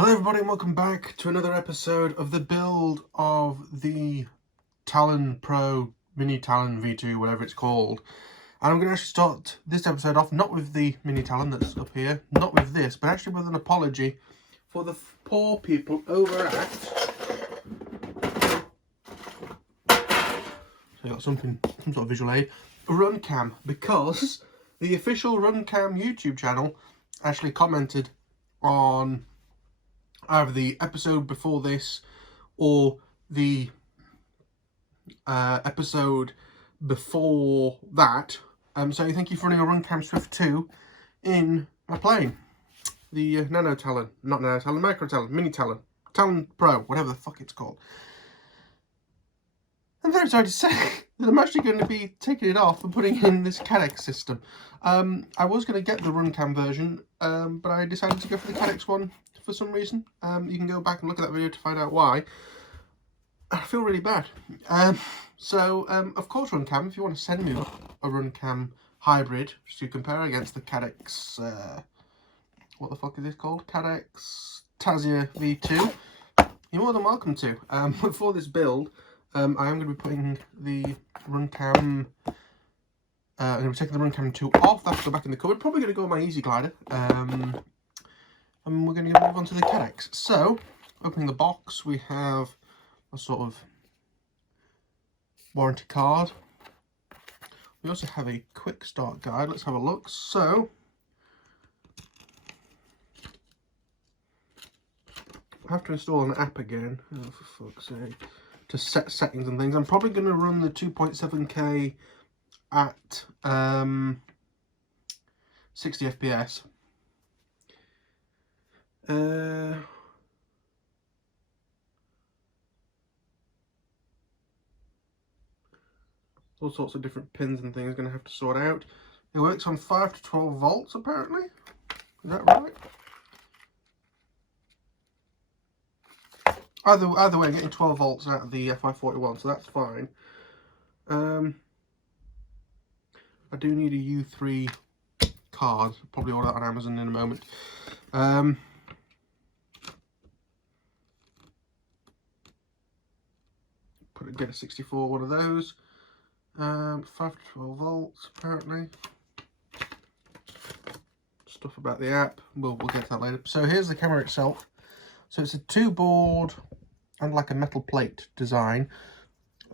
Hello everybody and welcome back to another episode of the build of the Talon Pro Mini Talon V2, whatever it's called. And I'm going to actually start this episode off not with the Mini Talon that's up here, not with this, but actually with an apology for the poor people over at... So you got some sort of visual aid, Runcam, because the official Runcam YouTube channel actually commented on either the episode before this or the episode before that, saying thank you for running a Runcam Split V2 in my plane. The Nano Talon, not Nano Talon, Micro Talon, Mini Talon, Talon Pro, whatever the fuck it's called. I'm very sorry to say that I'm actually going to be taking it off and putting in this Caddx system. I was going to get the Runcam version, but I decided to go for the Caddx one for some reason. You can go back and look at that video to find out why. I feel really bad. Of course, Runcam, if you want to send me a Runcam hybrid to compare against the Caddx, what the fuck is this called? Caddx Tarsier V2, you're more than welcome to. But for this build, I am going to be putting the Runcam, I'm going to be taking the Runcam 2 off, that'll go back in the cupboard, probably going to go on my Easy Glider, and we're going to move on to the Caddx. So, opening the box, we have a sort of warranty card. We also have a quick start guide, let's have a look. So, I have to install an app again, oh for fuck's sake, to set settings and things. I'm probably going to run the 2.7K at 60 FPS. All sorts of different pins and things going to have to sort out. It works on 5 to 12 volts apparently. Is that right? Either way, I'm getting 12 volts out of the FI41, so that's fine. I do need a U3 card. I'll probably order that on Amazon in a moment. Get a 64, one of those. 5 to 12 volts apparently. Stuff about the app. We'll get to that later. So here's the camera itself. So it's a 2-board and like a metal plate design.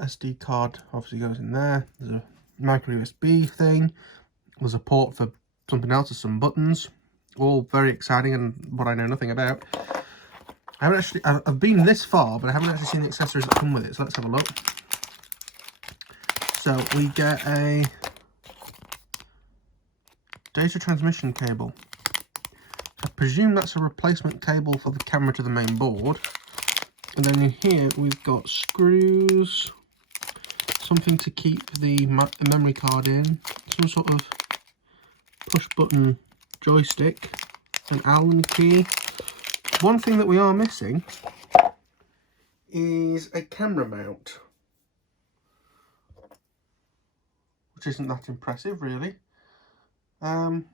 SD card obviously goes in there. There's a micro USB thing. There's a port for something else, with some buttons. All very exciting and what I know nothing about. I've been this far, but I haven't actually seen the accessories that come with it. So let's have a look. So we get a data transmission cable. I presume that's a replacement cable for the camera to the main board. And then in here we've got screws, something to keep the memory card in, some sort of push button joystick, an Allen key. One thing that we are missing is a camera mount, which isn't that impressive really. It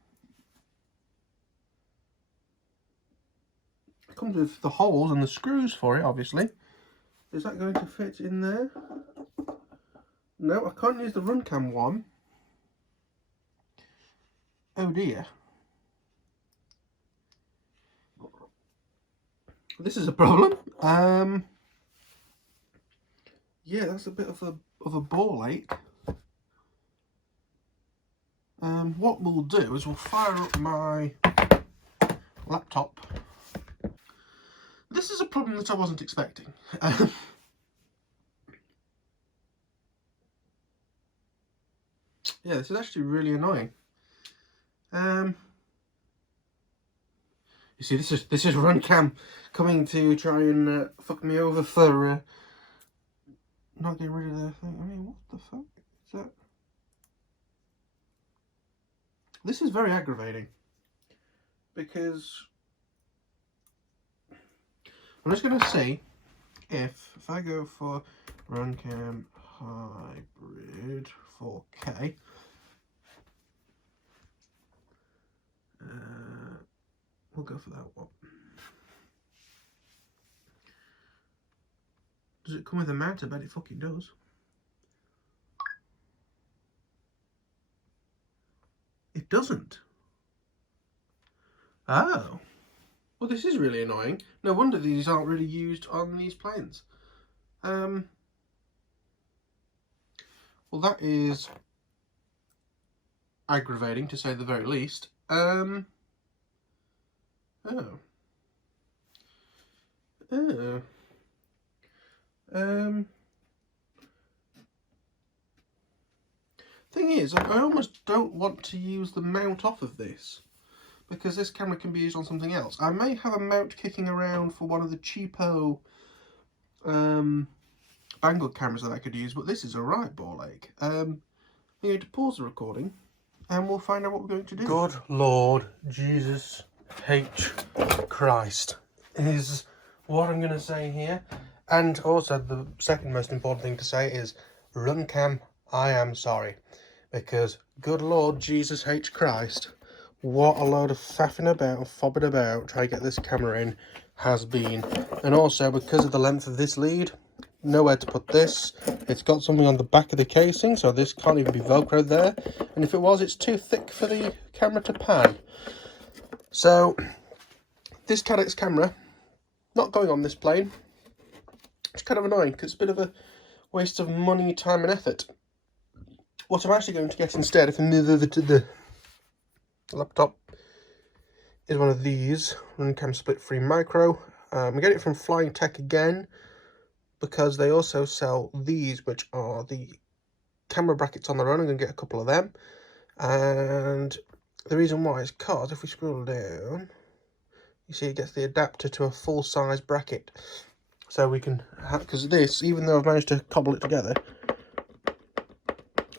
comes with the holes and the screws for it, obviously. Is that going to fit in there? No, I can't use the Runcam one. Oh dear. This is a problem. Yeah, that's a bit of a ball ache. What we'll do is we'll fire up my laptop. This is a problem that I wasn't expecting. Yeah, this is actually really annoying. You see, this is Runcam coming to try and fuck me over for not getting rid of the thing. I mean, what the fuck is that? This is very aggravating because I'm just going to see if I go for Runcam Hybrid 4K, we'll go for that one. Does it come with a mount? I bet it fucking does. It doesn't. Oh. Well, this is really annoying. No wonder these aren't really used on these planes. Well, that is aggravating, to say the very least. Oh. Thing is, I almost don't want to use the mount off of this, because this camera can be used on something else. I may have a mount kicking around for one of the cheapo Banggood cameras that I could use, but this is a right ball ache. I'm going to pause the recording and we'll find out what we're going to do. Good Lord Jesus H. Christ is what I'm going to say here. And also the second most important thing to say is, Runcam, I am sorry. Because good Lord Jesus H. Christ, what a load of faffing about and fobbing about trying to get this camera in has been. And also, because of the length of this lead, nowhere to put this. It's got something on the back of the casing, so this can't even be velcroed there. And if it was, it's too thick for the camera to pan. So, this Caddx camera, not going on this plane. It's kind of annoying, because it's a bit of a waste of money, time and effort. What I'm actually going to get instead, if I move over to the laptop, is one of these Runcam Split V3 Micro. I get it from Flying Tech again, because they also sell these, which are the camera brackets on their own. I'm going to get a couple of them. And the reason why is because if we scroll down, you see it gets the adapter to a full-size bracket. So we can have, because this, even though I've managed to cobble it together,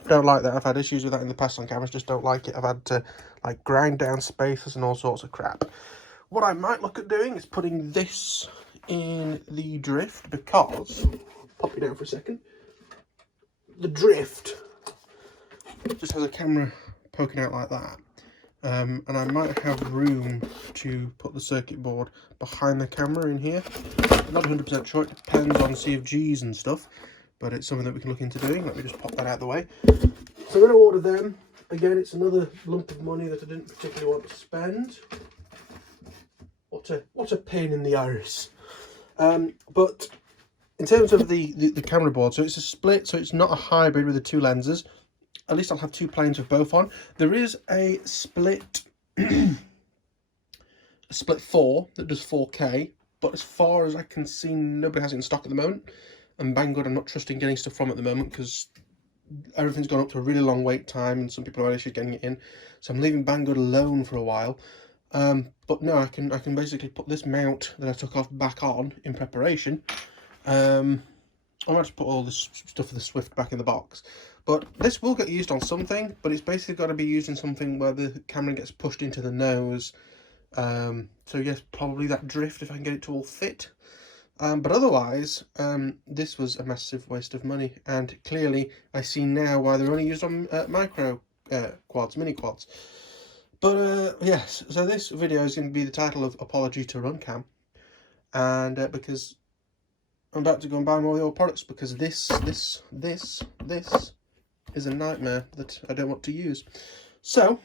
don't like that. I've had issues with that in the past on cameras, just don't like it. I've had to like grind down spaces and all sorts of crap. What I might look at doing is putting this in the drift, because, pop it down for a second, the drift just has a camera poking out like that. And I might have room to put the circuit board behind the camera in here. I'm not 100% sure, it depends on CFGs and stuff, but it's something that we can look into doing. Let me just pop that out of the way. So I'm going to order them. Again, it's another lump of money that I didn't particularly want to spend. What a pain in the iris. But in terms of the camera board, so it's a split, so it's not a hybrid with the two lenses. At least I'll have two planes with both on. There is a split split 4 that does 4K, but as far as I can see, nobody has it in stock at the moment. And Banggood, I'm not trusting getting stuff from at the moment, because everything's gone up to a really long wait time and some people have issues getting it in. So I'm leaving Banggood alone for a while. But no, I can basically put this mount that I took off back on in preparation. I might just put all this stuff for the Swift back in the box. But this will get used on something, but it's basically got to be used in something where the camera gets pushed into the nose. So yes, probably that drift if I can get it to all fit. But otherwise, this was a massive waste of money, and clearly I see now why they're only used on micro quads, mini quads. But yes, so this video is going to be the title of Apology to Runcam, and because I'm about to go and buy more of the old products, because this is a nightmare that I don't want to use. So